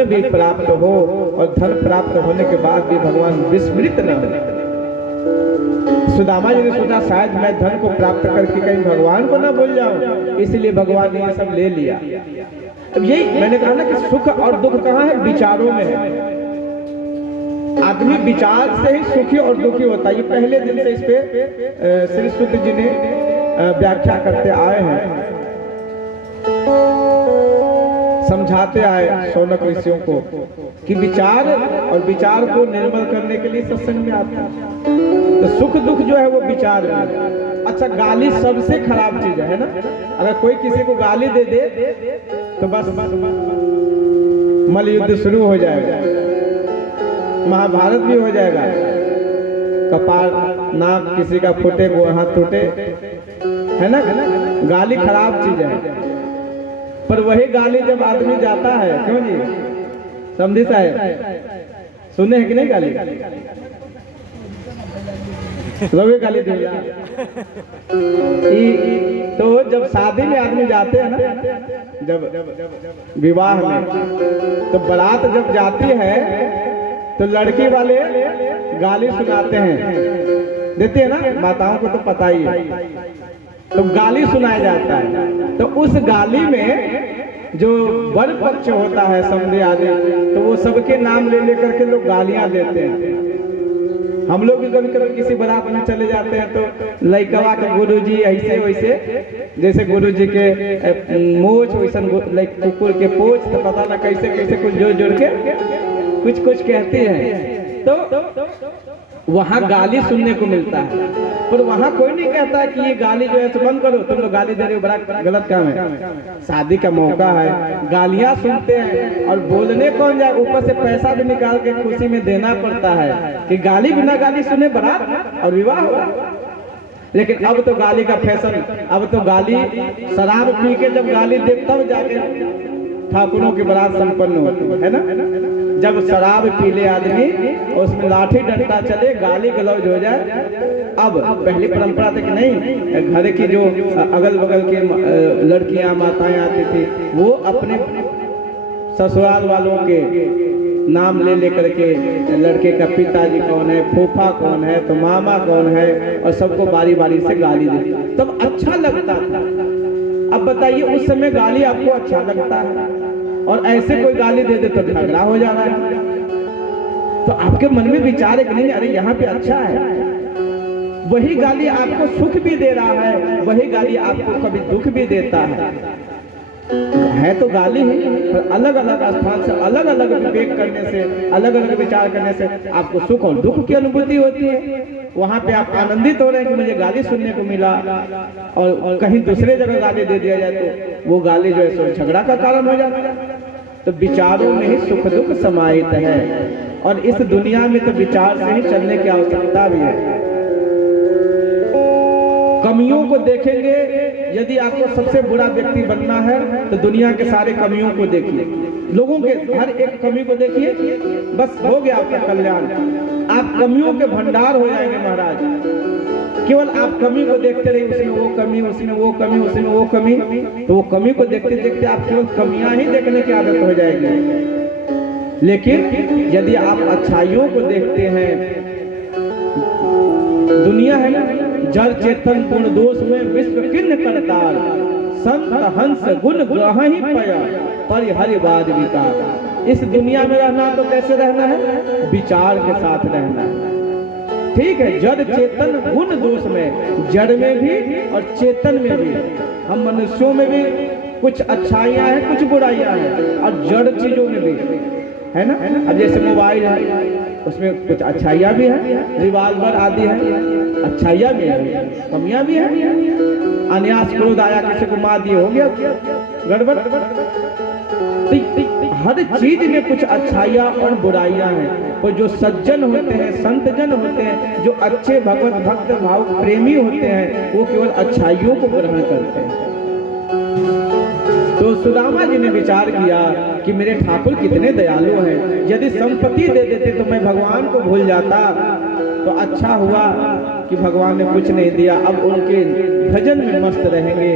धन भी प्राप्त हो और धन प्राप्त होने के बाद भी भगवान विस्मृत न हो। सुदामा जी ने सोचा शायद मैं धन को प्राप्त करके कहीं भगवान को ना भूल जाऊं, इसलिए भगवान ने ये सब ले लिया। अब यही मैंने कहा ना कि सुख और दुख कहाँ है, विचारों में है। आदमी विचार से ही सुखी और दुखी होता है। ये पहले दिन से इस पे श्री सुत जी ने व्याख्या करते आए हैं, समझाते आए शौनक ऋषियों को कि विचार और विचार को निर्मल करने के लिए सत्संग में आता है। तो सुख दुख जो है वो विचार में। अच्छा, गाली सबसे खराब चीज है ना। अगर कोई किसी को गाली दे दे तो बस मल युद्ध शुरू हो जाएगा, महाभारत भी हो जाएगा। कपाल नाक किसी का फूटे, वो हाथ टूटे, है ना। गाली खराब चीज है, पर वही गाली जब आदमी जाता है, क्यों जी समझी साहब, सुने हैं कि नहीं गाली? लोग गाली देगा। तो जब शादी में आदमी जाते हैं ना, जब विवाह में, तो बारात जब जाती है तो लड़की वाले गाली सुनाते हैं, देते हैं ना, माताओं को तो पता ही है। तो गाली सुनाया जाता है, तो उस गाली में जो वर पक्ष होता है, समझे आदि, तो वो सबके नाम ले लेकर के लोग गालियां देते हैं। हम लोग भी कभी कभी किसी बारात में चले जाते हैं तो लइकवा के गुरुजी ऐसे वैसे, जैसे गुरुजी के मोच वैसा कुकुर के पोछ, तो पता ना कैसे कैसे कुछ जोड़ जोड़ के कुछ कुछ कहते हैं। तो वहाँ गाली सुनने को मिलता है, पर वहाँ कोई नहीं कहता कि ये गाली जो है तो बंद करो, तुम लोग गाली दे रहे हो, बड़ा गलत काम है। शादी का मौका है, गालियाँ सुनते हैं और बोलने कौन जाए, ऊपर से पैसा भी निकाल के खुशी में देना पड़ता है कि गाली बिना गाली सुने बारात और विवाह हो। लेकिन अब तो गाली का फैशन, अब तो गाली शराब पी के जब गाली दे तब जाके ठाकुरों की बारात संपन्न होती है ना। जब शराब पी ले आदमी, उसमें लाठी डंडा चले, गाली गलौज हो जाए। अब पहली परंपरा थी कि नहीं, घर की जो अगल बगल के लड़कियां माताएं आती थी, वो अपने ससुराल वालों के नाम ले लेकर के, लड़के का पिताजी कौन है, फूफा कौन है, तो मामा कौन है, और सबको बारी बारी से गाली दी। तब अच्छा लगता था। अब बताइए, उस समय गाली आपको अच्छा लगता है और ऐसे कोई गाली दे दे तो झगड़ा हो जा रहा है। तो आपके मन में विचार है कि नहीं, अरे यहाँ पे अच्छा है। वही गाली आपको सुख भी दे रहा है, वही गाली आपको कभी दुख भी देता है तो गाली ही, पर अलग अलग स्थान से अलग अलग विवेक करने से, अलग अलग विचार करने से आपको सुख और दुख की अनुभूति होती है। वहाँ पे आप आनंदित हो रहे हैं कि मुझे गाली सुनने को मिला, और कहीं दूसरे जगह गाली दे दिया जाए तो वो गाली जो है सो झगड़ा का कारण हो जाता है। तो विचारों में ही सुख दुख समाहित है, और इस दुनिया में तो विचार से ही चलने की आवश्यकता भी है। कमियों को देखेंगे, यदि आपको सबसे बुरा व्यक्ति बनना है तो दुनिया के सारे कमियों को देखिए, लोगों के हर एक कमी को देखिए, बस हो गया आपका कल्याण। आप कमियों के भंडार हो जाएंगे महाराज। केवल आप कमी को देखते रहिए, उसमें वो कमी, उसमें वो कमी, उसमें वो कमी, तो वो कमी को देखते देखते आप केवल कमियां ही देखने की आदत हो जाएगी। लेकिन यदि आप अच्छाइयों को देखते हैं, दुनिया है ना, जड़ चेतन गुण दोष में विश्व किन्न करतार, संत हंस गुण ग्रह ही पया पर हरिवाद विकार। इस दुनिया में रहना तो कैसे रहना है, विचार के साथ रहना है। ठीक है, जड़ चेतन गुण दोष में, जड़ में भी और चेतन में भी, हम मनुष्यों में भी कुछ अच्छाइयाँ हैं, कुछ बुराइयाँ हैं, और जड़ चीजों में भी है ना। अब जैसे मोबाइल है, उसमें कुछ अच्छाइयाँ भी हैं, रिवाल्वर आदि है, अच्छाइयाँ भी है, कमियाँ भी हैं। अनायास क्रोध आया, किसी को मार दिए, हो गया गड़बड़। हर चीज में कुछ अच्छाइयाँ और बुराइयाँ हैं। और जो सज्जन होते हैं, संत जन होते हैं, जो अच्छे भगवत भक्त भाव प्रेमी होते हैं, वो केवल अच्छाइयों को ग्रहण करते हैं। तो सुदामा जी ने विचार किया कि मेरे ठाकुर कितने दयालु हैं, यदि संपत्ति दे देते तो मैं भगवान को भूल जाता। तो अच्छा हुआ कि भगवान ने कुछ नहीं दिया, अब उनके भजन में मस्त रहेंगे।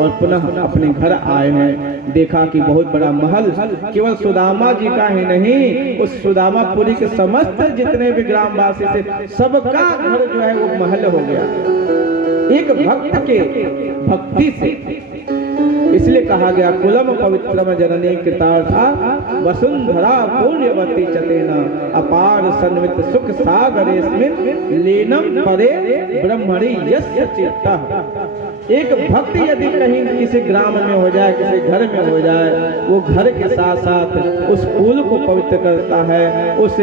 और पुनः अपने घर आए हैं। देखा कि बहुत बड़ा महल केवल सुदामा जी का ही नहीं, उस सुदामापुरी के समस्त जितने भी ग्रामवासी से सबका घर जो है वो महल हो गया, एक भक्त के भक्ति से। इसलिए कहा गया कुलम पवित्रम जननी कृतार्था वसुंधरा पुण्यवती चतेना अपार सन्वित सुख सागरेस्मिन लीनम परे ब्रह्मणि यस्य चित्तः। एक भक्त यदि कहीं किसी ग्राम में हो जाए, किसी घर में हो जाए, वो घर के साथ साथ उस कुल को पवित्र करता है, उस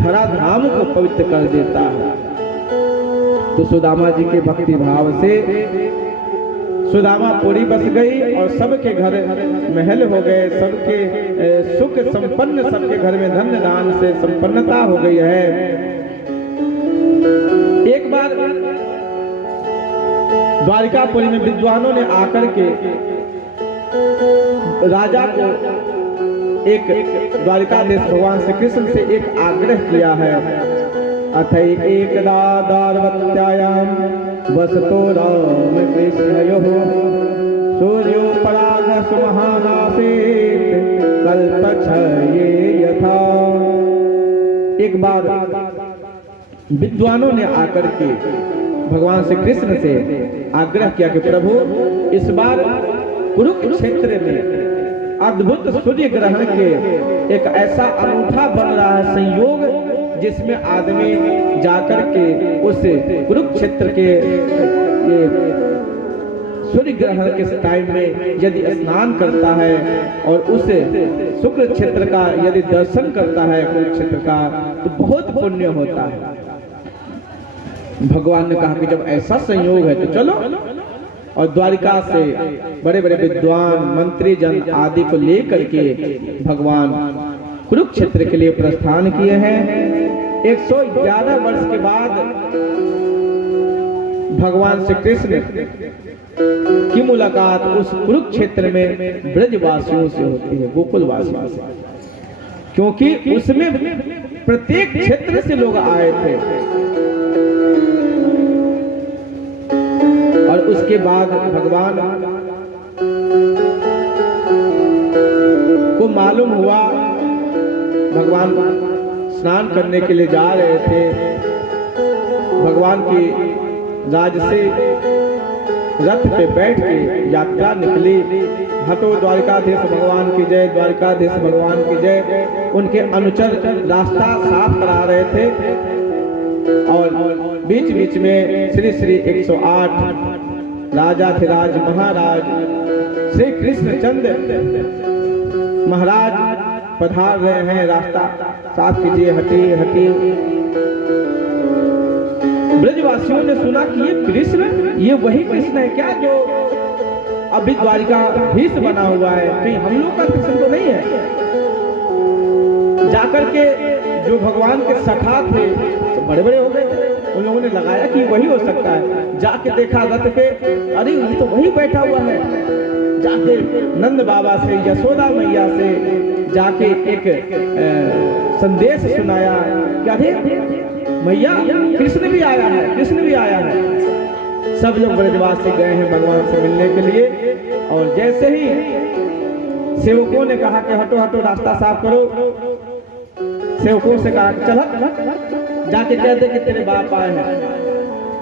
धराधाम को पवित्र कर देता है। तो सुदामा जी के भक्ति भाव से सुदामापुरी बस गई और सबके घर महल हो गए, सबके सुख संपन्न, सबके घर में धन दान से संपन्नता हो गई है। एक बार द्वारिकापुरी में विद्वानों ने आकर के राजा को एक द्वारिकाधीश भगवान श्री कृष्ण से एक आग्रह किया है। अथई एकदा दार्वत्यायाम वसतो राम कृष्णयोः सूर्योपराग सुमहानासीत् कल्पक्षये यथा। एक बार विद्वानों ने आकर के भगवान श्री कृष्ण से आग्रह किया कि प्रभु इस बार कुरुक्षेत्र में अद्भुत सूर्य ग्रहण के एक ऐसा अनूठा बन रहा है संयोग, जिसमें आदमी जाकर के उस कुरुक्षेत्र के ये सूर्य ग्रहण के टाइम में यदि स्नान करता है और उस शुक्र क्षेत्र का यदि दर्शन करता है कुरुक्षेत्र का, तो बहुत पुण्य होता है। भगवान ने कहा कि जब ऐसा संयोग है तो चलो, और द्वारिका से बड़े बड़े विद्वान मंत्री जन आदि को लेकर के भगवान कुरुक्षेत्र के लिए प्रस्थान किए हैं। 111 वर्ष के बाद भगवान श्री कृष्ण की मुलाकात उस कुरुक्षेत्र में ब्रजवासियों से होती है, गोकुल वासियों से, क्योंकि उसमें प्रत्येक क्षेत्र से लोग आए थे। और उसके बाद भगवान को मालूम हुआ, भगवान स्नान करने के लिए जा रहे थे, भगवान की राज से रथ पे बैठ के यात्रा निकली। हटो द्वारिकाधीश भगवान की जय, द्वारिकाधीश भगवान की जय। उनके अनुचर रास्ता साफ करा रहे थे और बीच बीच में श्री श्री 108 राजाधिराज महाराज श्री कृष्णचंद्र महाराज पधार रहे हैं, रास्ता साफ कीजिए, हटिए हटिए। ब्रजवासियों ने सुना कि ये कृष्ण, ये वही कृष्ण है क्या जो अभी द्वारिकाधीश बना हुआ है, कहीं हम लोग का कृष्ण तो नहीं है। जाकर के जो भगवान के सखा थे तो बड़े बड़े हो गए थे, उन लोगों ने लगाया कि वही हो सकता है। जाके देखा रथ पे, अरे ये तो वही बैठा हुआ है। जाके नंद बाबा से, यशोदा मैया से जाके एक संदेश सुनाया कि अरे मैया कृष्ण भी आया है, कृष्ण भी आया है। सब लोग ब्रजवास से गए हैं भगवान से मिलने के लिए। और जैसे ही सेवकों ने कहा कि हटो हटो रास्ता साफ करो, सेवकों से कहा चल जाके कह दे कि तेरे बाप आए हैं।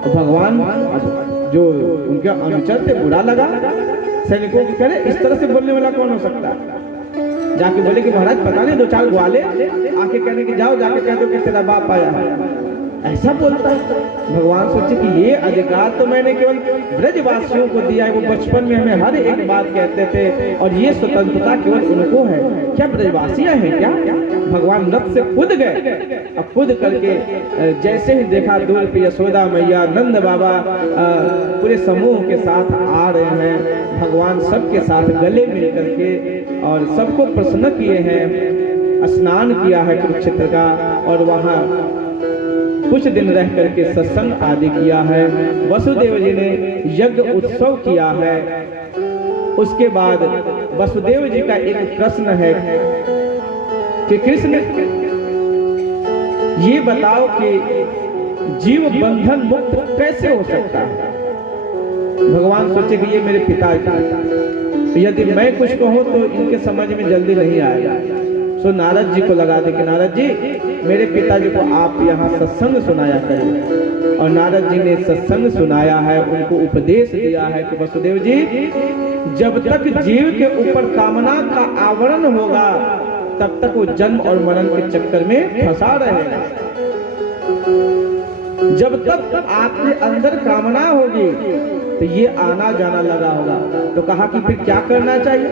तो भगवान जो उनके अनुचर थे बुरा लगा, सैनिकों को करे इस तरह से बोलने वाला कौन हो सकता है। जाके बोले कि महाराज पता नहीं, दो चार ग्वाले आके कहने की जाओ जाके कह दो कि तेरा बाप आया है, ऐसा बोलता है। भगवान सोचे कि ये अधिकार तो मैंने केवल ब्रजवासियों को दिया है, वो बचपन में हमें हर एक बात कहते थे और ये स्वतंत्रता केवल उनको है, क्या ब्रजवासियां हैं क्या। भगवान रथ से कूद गए। अब कूद करके जैसे ही देखा दूर पे यशोदा मैया, नंद बाबा पूरे समूह के साथ आ रहे हैं। भगवान सबके साथ गले मिल करके और सबको प्रसन्न किए हैं। स्नान किया है कुरुक्षेत्र का और वहाँ कुछ दिन रह करके सत्संग आदि किया है। वसुदेव जी ने यज्ञ उत्सव किया है। उसके बाद वसुदेव जी का एक प्रश्न है कि कृष्ण ये बताओ कि जीव बंधन मुक्त कैसे हो सकता है। भगवान सोचे कि ये मेरे पिता तो यदि मैं कुछ कहूँ तो इनके समझ में जल्दी नहीं आएगा। सो नारद जी को लगा दे कि नारद जी मेरे पिताजी को आप यहाँ सत्संग सुनाया करें। और नारद जी ने सत्संग सुनाया है, उनको उपदेश दिया है कि वसुदेव जी जब तक जीव के ऊपर कामना का आवरण होगा तब तक वो जन्म और मरण के चक्कर में फंसा रहेगा। जब तक आपके अंदर कामना होगी तो ये आना जाना लगा होगा। तो कहा कि फिर क्या करना चाहिए?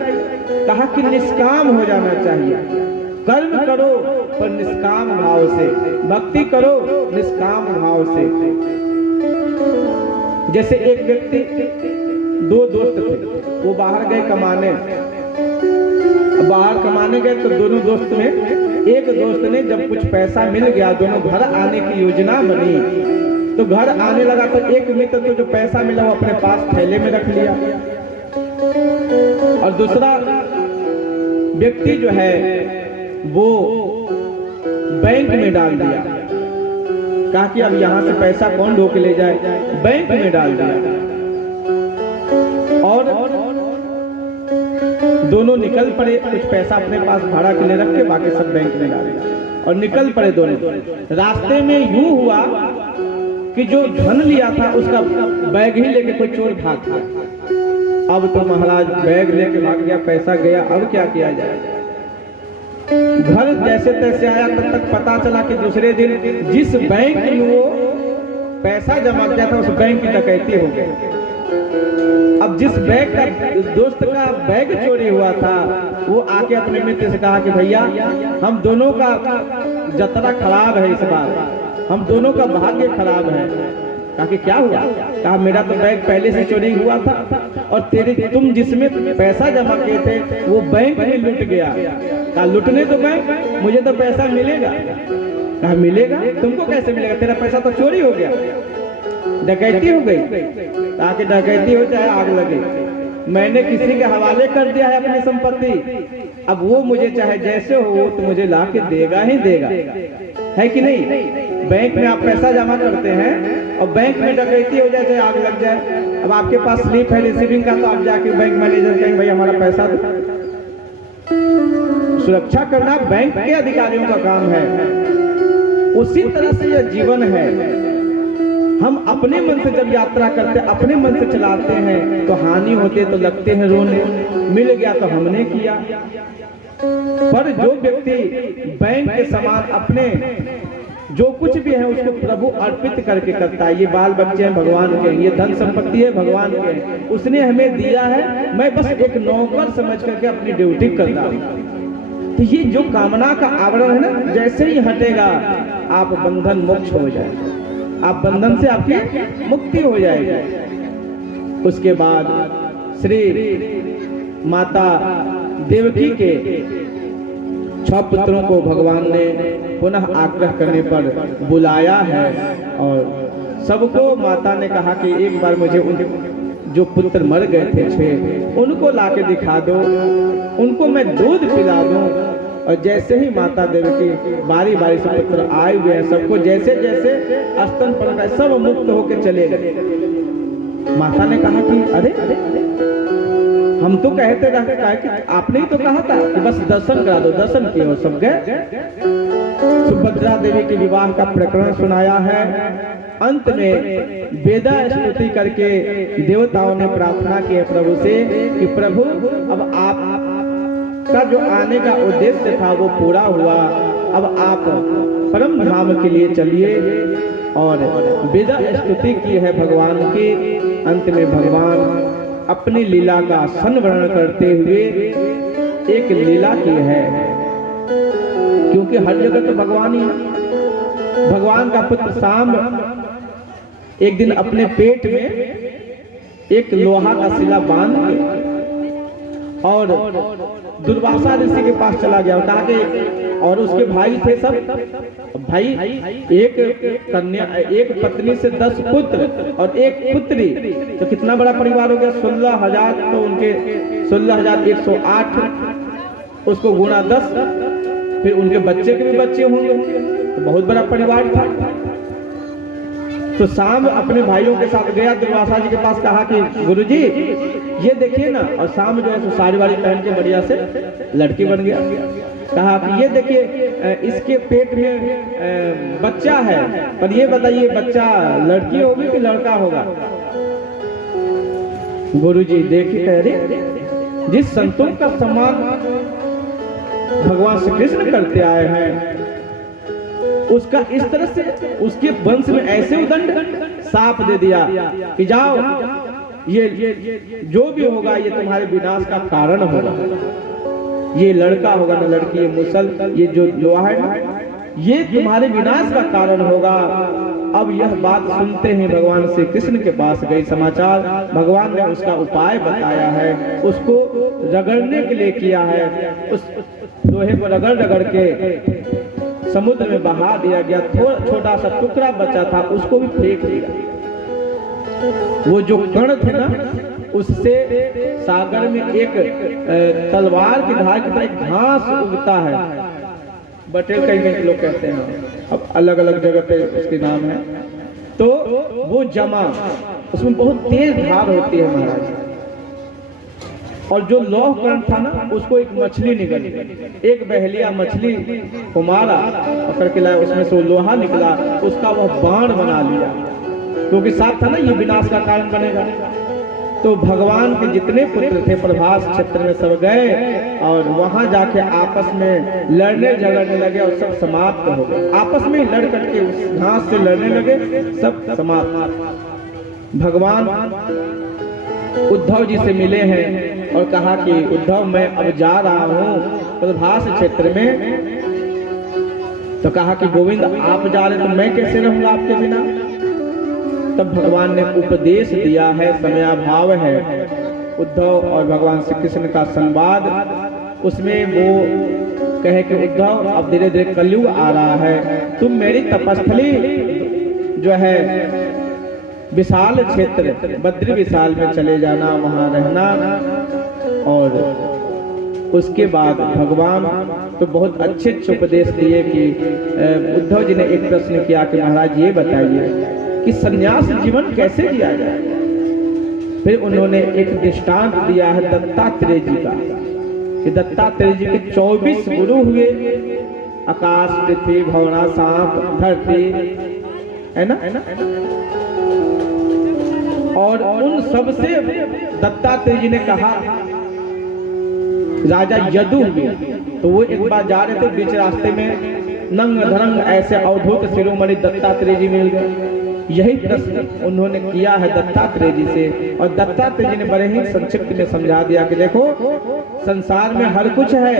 कहा कि निष्काम हो जाना चाहिए। कर्म करो पर निष्काम भाव से, भक्ति करो निष्काम भाव से। जैसे एक व्यक्ति, दो दोस्त थे, वो बाहर गए कमाने। बाहर कमाने गए तो दोनों दोस्त में एक दोस्त ने जब कुछ पैसा मिल गया, दोनों घर आने की योजना बनी, तो घर आने लगा तो एक मित्र तो जो पैसा मिला वो अपने पास थैले में रख लिया और दूसरा व्यक्ति जो है वो बैंक में डाल दिया। कहा कि अब यहां से पैसा कौन ढो के ले जाए, बैंक में डाल दिया। और दोनों निकल पड़े, कुछ पैसा अपने पास भाड़ा के लिए रख के बाकी सब बैंक में डाले और निकल पड़े दोनों। रास्ते में यूं हुआ कि जो धन लिया था उसका बैग ही लेके कोई चोर भाग गया। अब तो महाराज बैग लेके भाग गया, पैसा गया, अब क्या किया जाए? घर जैसे तैसे आया तब तक पता चला कि दूसरे दिन जिस बैंक में वो पैसा जमा किया था उस बैंक की डकैती हो गई। अब जिस बैग का दोस्त का बैग चोरी हुआ था वो आके अपने मित्र से कहा कि भैया हम दोनों का जतरा खराब है, इस बार हम दोनों का भाग्य खराब है। कहा कि क्या हुआ? कहा मेरा तो बैग पहले से चोरी हुआ था और तुम जिसमें पैसा जमा किए थे वो बैंक में लुट गया। कहा लुटने तो बैंक, मुझे तो पैसा मिलेगा। कहा मिलेगा? तुमको कैसे मिलेगा? तेरा पैसा तो चोरी हो गया, डकैती हो गई। ताकि डकैती हो चाहे आग लगे, मैंने किसी के हवाले कर दिया है अपनी संपत्ति। अब वो मुझे चाहे जैसे हो तो मुझे ला के देगा ही देगा, है कि नहीं? बैंक में आप पैसा जमा करते हैं और बैंक में डकैती हो जाए चाहे आग लग जाए, अब आपके पास स्लिप है रिसीविंग का तो आप जाके बैंक मैनेजर कहेंगे भाई हमारा पैसा दो। सुरक्षा करना बैंक के अधिकारियों का काम है। उसी तरह से यह जीवन है। हम अपने मन से जब यात्रा करते, अपने मन से चलाते हैं तो हानि होते तो लगते हैं रोने, मिल गया तो हमने किया। पर जो व्यक्ति बैंक के समान अपने जो कुछ भी है उसको प्रभु अर्पित करके करता है, ये बाल बच्चे हैं भगवान के, ये धन संपत्ति है भगवान के, उसने हमें दिया है, मैं बस एक नौकर समझ करके अपनी ड्यूटी करता हूँ। तो ये जो कामना का आवरण है ना, जैसे ही हटेगा आप बंधन मुक्त हो जाए, आप बंधन से आपकी मुक्ति हो जाएगी। उसके बाद श्री माता देवकी के 6 पुत्रों को भगवान ने पुनः आग्रह करने पर बुलाया है और सबको माता ने कहा कि एक बार मुझे उन जो पुत्र मर गए थे 6 उनको लाके दिखा दो, उनको मैं दूध पिला दूं। और जैसे ही माता देवकी बारी बारी से पुत्र आए हुए हैं, सबको जैसे जैसे स्तन पर सब मुक्त होकर चले गए। माता ने कहा कि अरे हम तो कहते रहते कि आपने ही तो कहा था कि बस दर्शन करा दो, दर्शन किए और सब गए। सुभद्रा देवी के विवाह का प्रकरण सुनाया है। अंत में वेदा स्तुति करके देवताओं ने प्रार्थना की है प्रभु से कि प्रभु अब आप का जो आने का उद्देश्य था वो पूरा हुआ, अब आप परम धाम के लिए चलिए। और वेदा स्तुति की है भगवान की। अंत में भगवान अपनी लीला का संवर्णन करते हुए एक लीला की है, क्योंकि हर जगह तो भगवान ही है। भगवान का पुत्र सांब एक दिन अपने पेट में एक लोहा का शिला बांध के और दुर्वासा ऋषि के पास चला गया। कहा कि और उसके भाई थे सब भाई, एक कन्या, एक पत्नी से 10 पुत्र और एक पुत्री, तो कितना बड़ा परिवार हो गया? 16,000। तो उनके 16,108 उसको गुणा 10, फिर उनके बच्चे के भी बच्चे होंगे, तो बहुत बड़ा परिवार था। तो शाम अपने भाइयों के साथ गया दुर्वासा जी के पास, कहा कि गुरुजी ये देखिए ना, और शाम जो है तो साड़ी वाड़ी पहन के बढ़िया से लड़की बन गया। कहा कि ये देखिए इसके पेट में बच्चा है, पर ये बताइए बच्चा लड़की होगी कि लड़का होगा? गुरुजी देखिए कह रहे जिस संतों का सम्मान भगवान श्री कृष्ण करते आए हैं, उसका इस तरह से उसके वंश में ऐसे उदंड साप दे दिया कि जाओ ये जो भी होगा ये तुम्हारे विनाश का कारण होगा। ये लड़का होगा ना लड़की, ये मुसल, ये जो लोहा है ये तुम्हारे विनाश का कारण होगा। अब यह बात सुनते हैं भगवान श्री कृष्ण के पास गई समाचार, भगवान ने उसका उपाय बताया है, उसको रगड़ने के लिए किया है। उस लोहे को रगड़ रगड़ के समुद्र में बहा दिया गया। थोड़ा छोटा सा टुकड़ा बचा था उसको भी फेंक दिया। वो जो कण थे ना उससे सागर में एक तलवार की धार की तरह घास उगता है, बटेर कई लोग कहते हैं, अब अलग अलग जगह पे इसके नाम है। तो वो जमा, उसमें बहुत तेज धार होती है महाराज। और जो लौह कर्ण था ना उसको एक मछली निकली, एक बहेलिया मछली को मारा, पकड़ के लाया, उसमें से वो लोहा निकला, उसका वह बाण बना लिया, क्योंकि साफ था ना ये विनाश का कारण बनेगा। तो भगवान के जितने पुत्र थे प्रभास क्षेत्र में सब गए और वहां जाके आपस में लड़ने झगड़ने लगे और सब समाप्त हो गए। आपस में लड़ करके उस घास से लड़ने लगे, सब समाप्त। भगवान उद्धव जी से मिले हैं और कहा कि उद्धव मैं अब जा रहा हूँ प्रभास क्षेत्र में। तो कहा कि गोविंद आप जा रहे तो मैं कैसे रहूंगा आपके बिना? तब भगवान ने उपदेश दिया है, समयाभाव है। उद्धव और भगवान श्री कृष्ण का संवाद, उसमें वो कहे कि उद्धव अब धीरे धीरे कलयुग आ रहा है, तुम मेरी तपस्थली जो है विशाल क्षेत्र बद्री विशाल में चले जाना, वहां रहना। और उसके बाद भगवान तो बहुत अच्छे उपदेश दिए कि उद्धव जी ने एक प्रश्न किया कि महाराज ये बताइए कि सन्यास जीवन कैसे जिया जाए। फिर उन्होंने एक दृष्टांत दिया है दत्तात्रेय जी का, कि दत्तात्रेय जी के 24 गुरु हुए, आकाश पृथ्वी भवना सांप धरती, है ना? और उन सब से दत्तात्रेय जी ने कहा, राजा यदु हुए तो वो एक बार जा रहे थे, बीच रास्ते में नंग धरंग ऐसे अवधूत शिरोमणि दत्तात्रेय जी मिल गए। यही प्रश्न उन्होंने किया है दत्तात्रेय जी से, और दत्तात्रेय जी ने बड़े ही संक्षिप्त में समझा दिया कि देखो संसार में हर कुछ है,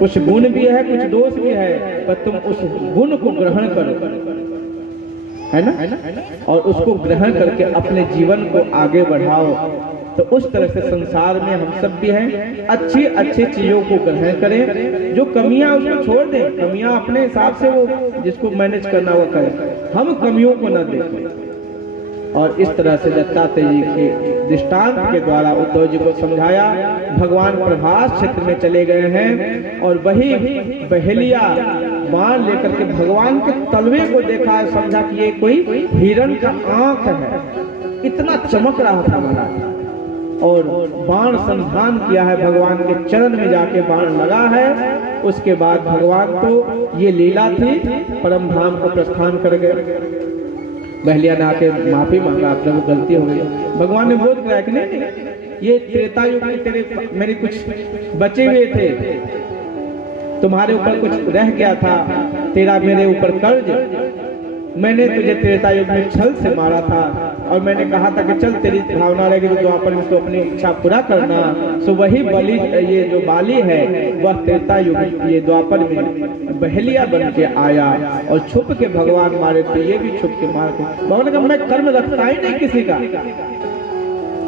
कुछ गुण भी है कुछ दोष भी है, पर तुम उस गुण को ग्रहण करो, है ना? और उसको ग्रहण करके अपने जीवन को आगे बढ़ाओ। तो उस तरह से संसार में हम सब भी हैं, अच्छी अच्छी चीजों को ग्रहण करें, जो कमियां उसको छोड़ दें, कमियां अपने हिसाब से वो जिसको मैनेज करना वो करें, हम कमियों को न देखें। और इस तरह से दत्तात्रेय जी के दृष्टांत के द्वारा उद्धव जी को समझाया। भगवान प्रभास क्षेत्र में चले गए हैं और वही बहेलिया बाण लेकर के भगवान के तलवे को देखा, समझा कि ये कोई हिरण का आंख है, इतना चमक रहा था महाराज। और बाण संधान किया है, भगवान के चरण में जाके बाण लगा है। उसके बाद भगवान तो ये लीला थी, परम धाम को प्रस्थान कर गए। बहलिया ने आके माफी मांगा, प्रभु गलती हो गई। भगवान ने बोल कराया कि नहीं ये त्रेता युग में तेरे मेरे कुछ बचे हुए थे, तुम्हारे ऊपर कुछ रह गया था, तेरा मेरे ऊपर कर्ज, मैंने तुझे त्रेता युग में छल से मारा था और मैंने कहा था कि चल तेरी भावना रहेगी तो द्वापर में तो अपनी इच्छा पूरा करना। सो वही बलि, ये जो बाली है वह त्रेता युग ये द्वापर में बहेलिया बन के आया और छुप के भगवान मारे थे, ये भी छुप के मार के। भगवान ने कहा मैं कर्म रखता ही नहीं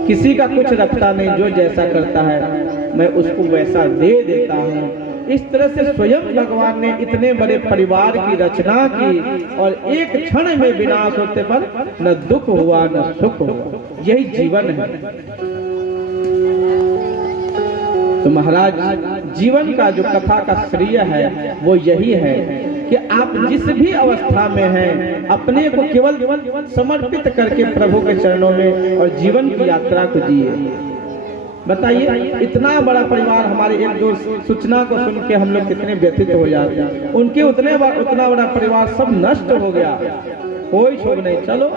किसी का कुछ रखता नहीं, जो जैसा करता है मैं उसको वैसा दे देता हूँ। इस तरह से स्वयं भगवान ने इतने बड़े परिवार की रचना की और एक क्षण में विनाश होते पर न दुख हुआ न सुख हुआ। यही जीवन है। तो महाराज जीवन का जो कथा का श्रेय है वो यही है कि आप जिस भी अवस्था में हैं अपने को केवल समर्पित करके प्रभु के चरणों में और जीवन की यात्रा को जिए। बताइए, इतना बड़ा परिवार, हमारे एक दो सूचना को सुन के हम लोग कितने व्यथित हो जाते हैं। उनके उतना बड़ा परिवार सब नष्ट हो गया, कोई छोड़ नहीं। चलो,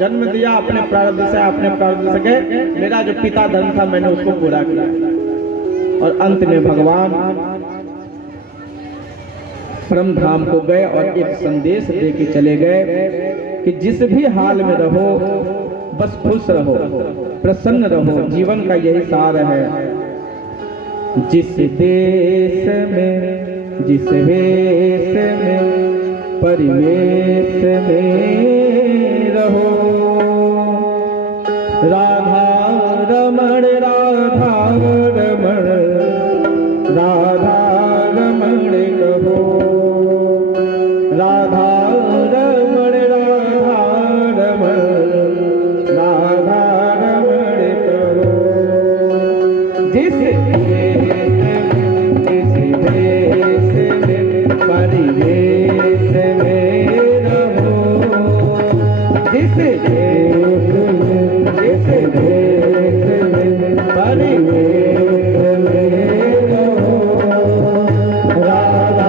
जन्म दिया अपने प्रारब्ध से, अपने प्रारब्ध से गए, मेरा जो पिता धर्म था मैंने उसको पूरा किया। और अंत में भगवान परम धाम को गए और एक संदेश दे के चले गए कि जिस भी हाल में रहो बस खुश रहो, प्रसन्न रहो, जीवन का यही सार है। जिस देश में, जिस वेश में, परिवेश में रहो, राधा रमण, राधा रमण, राधा रमण कहो, राधा रमण, राधा रमण, राधा रमण कहो। जिस देश में, परिवेश में रहो, जिस देश में, परिवेश में रहो, राधा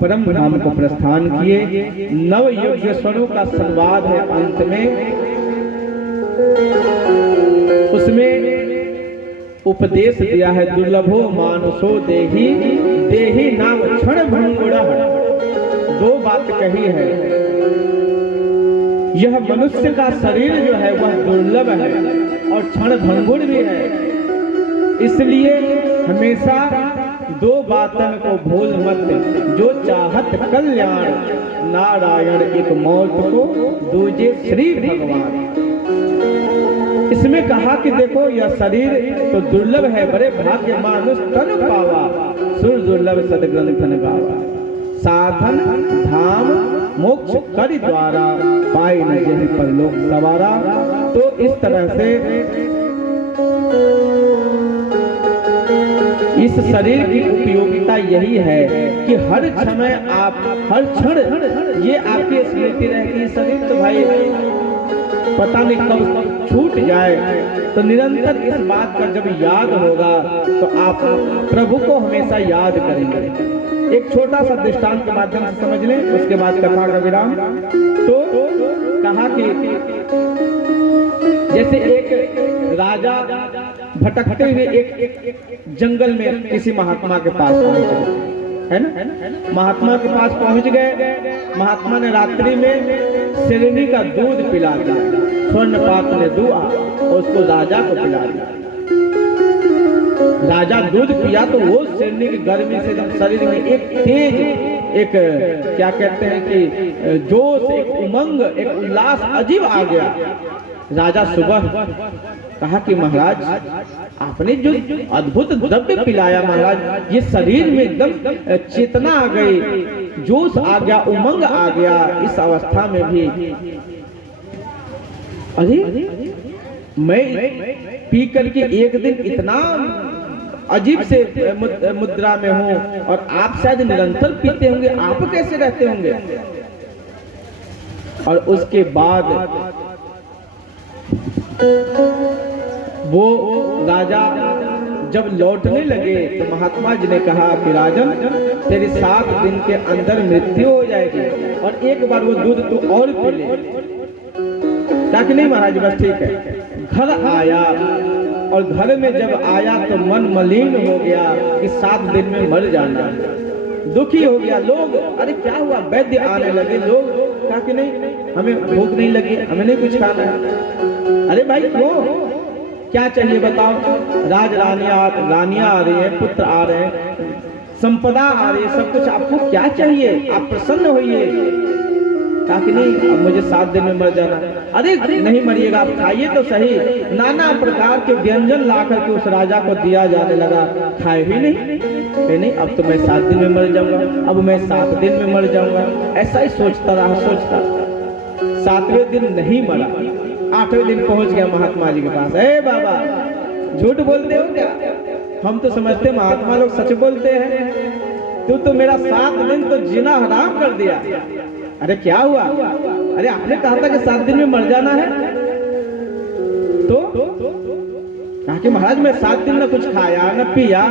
परम धाम को प्रस्थान किए। नव योगेश्वरों का संवाद है अंत में, उसमें उपदेश दिया है दुर्लभो मानसो देही, देही नाम क्षण भंगुड़ा। दो बात कही है, यह मनुष्य का शरीर जो है वह दुर्लभ है और क्षण भंगुर भी है, इसलिए हमेशा दो बातन को भूल मत, जो चाहत कल्याण, नारायण एक मौत को दूजे श्री भगवान। इसमें कहा कि देखो यह शरीर तो दुर्लभ है, बड़े भाग्य मानुष तन पावा, सुर दुर्लभ सदग्रंथन गावा, साधन धाम मोक्ष करि द्वारा, पाई न जेहि परलोक सवारा। तो इस तरह से इस शरीर की उपयोगिता यही है कि हर समय आप हर क्षण ये आपकी स्मृति रहेगी। शरीर तो भाई पता नहीं कब छूट जाए, तो निरंतर इस बात का जब याद होगा तो आप प्रभु को हमेशा याद करेंगे। एक छोटा सा दृष्टांत के माध्यम से समझ लें, उसके बाद कथा का विराम। तो कहा कि जैसे एक राजा भटकते हुए एक जंगल में किसी महात्मा के पास पहुंच गए, है ना। महात्मा के पास पहुंच गए, महात्मा ने रात्रि में शेरनी का दूध पिला दिया, स्वर्ण पात्र ने दुआ और उसको राजा को पिला दिया। राजा दूध पिया तो वो शेरनी की गर्मी से एकदम शरीर में एक तेज, एक क्या कहते हैं कि जोश, एक उमंग, एक उल्लास अजीब आ गया। राजा सुबह कहा कि महाराज आपने जो अद्भुत द्रव्य पिलाया महाराज, ये शरीर में एकदम चेतना आ गई, जोश आ गया, उमंग आ गया। इस अवस्था में भी अरे मैं पी करके एक दिन इतना अजीब से मुद्रा में हूँ और आप शायद निरंतर पीते होंगे, आप कैसे रहते होंगे। और उसके बाद वो राजा जब लौटने लगे तो महात्मा जी ने कहा कि राजन तेरी 7 दिन के अंदर मृत्यु हो जाएगी और एक बार वो दूध तू और पी ले। क्या कि नहीं महाराज, बस ठीक है। घर आया और घर में जब आया तो मन मलिन हो गया कि 7 दिन में मर जाना, दुखी हो गया। लोग अरे क्या हुआ, वैद्य आने लगे, लोग कहा कि नहीं हमें भूख नहीं लगी, हमें नहीं कुछ खाना है। अरे भाई क्यों, क्या चाहिए बताओ। राज रानियां आ रही है, पुत्र आ रहे हैं, संपदा आ रही है, सब कुछ आपको क्या चाहिए, आप प्रसन्न होइए। कहा कि नहीं अब मुझे 7 दिन में मर जाना। अरे नहीं मरिएगा, आप खाइए तो सही। नाना प्रकार के व्यंजन ला करके उस राजा को दिया जाने लगा, खाए भी नहीं, अब तो मैं 7 दिन में मर जाऊंगा, अब मैं 7 दिन में मर जाऊंगा। ऐसा ही सोचता रहा, सोचता। 7वें दिन नहीं मरा, 8वें दिन पहुंच गया महात्मा जी के पास। ए बाबा झूठ बोलते हो क्या, हम तो समझते महात्मा लोग सच बोलते हैं, तू तो मेरा 7 दिन तो जीना हराम कर दिया। अरे क्या हुआ, अरे आपने कहा था कि 7 दिन में मर जाना है। तो कहा कि महाराज मैं 7 दिन न कुछ खाया न पिया,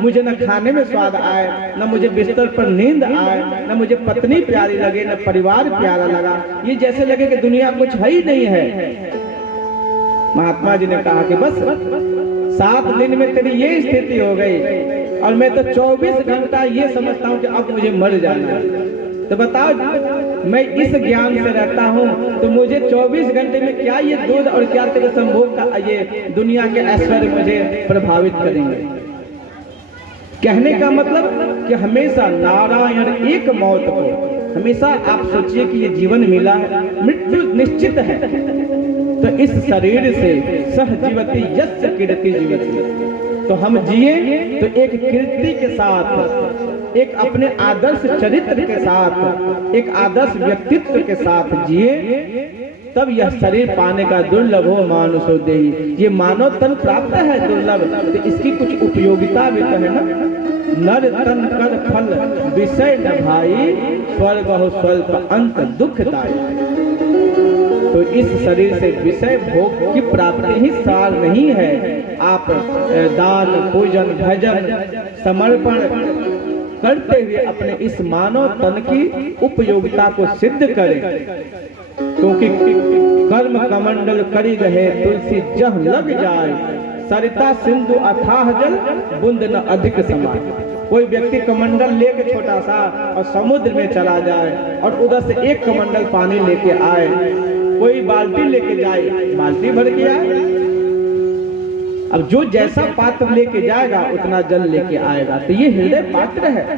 मुझे न खाने में स्वाद आए, न मुझे बिस्तर पर नींद आए, न मुझे पत्नी प्यारी लगे, न परिवार प्यारा लगा, ये जैसे लगे कि दुनिया कुछ है ही नहीं है। महात्मा जी ने कहा कि बस 7 दिन में तेरी ये स्थिति हो गई और मैं तो 24 घंटा ये समझता हूँ कि अब मुझे मर जाना है। तो बताओ मैं इस ज्ञान से रहता हूँ तो मुझे 24 घंटे में क्या ये दूध और क्या तेरे संभोग का ये दुनिया के ऐश्वर्य मुझे प्रभावित करेंगे। कहने का मतलब कि हमेशा नारायण एक मौत को, हमेशा आप सोचिए कि ये जीवन मिला है, मृत्यु निश्चित है। तो इस शरीर से सह जीवति यस्य कीर्ति जीवति, तो हम जिए तो एक कीर्ति के साथ, एक अपने आदर्श चरित्र के साथ, एक आदर्श व्यक्तित्व के साथ जिए, तब यह शरीर पाने का दुर्लभ हो मानुषो देहि। ये मानव तन प्राप्त है दुर्लभ, तो इसकी कुछ उपयोगिता भी तो है ना। नर तन कर फल विषय न भाई, स्वर्ग हो स्वल्प अंत दुखदायी। तो इस शरीर से विषय भोग की प्राप्ति ही सार नहीं है। आप दान पूजन भजन समर्पण करते हुए अपने इस मानव तन की उपयोगिता को सिद्ध करें, क्योंकि कर्म कमंडल करी रहे तुलसी जह लग जाए, सरिता सिंधु अथाह जल बूंद न अधिक समाए। कोई व्यक्ति कमंडल लेके छोटा सा और समुद्र में चला जाए और उधर से एक कमंडल पानी लेके आए, कोई बाल्टी लेके जाए, बाल्टी भर के आए। अब जो जैसा पात्र लेके जाएगा उतना जल लेके आएगा। तो ये हृदय पात्र है,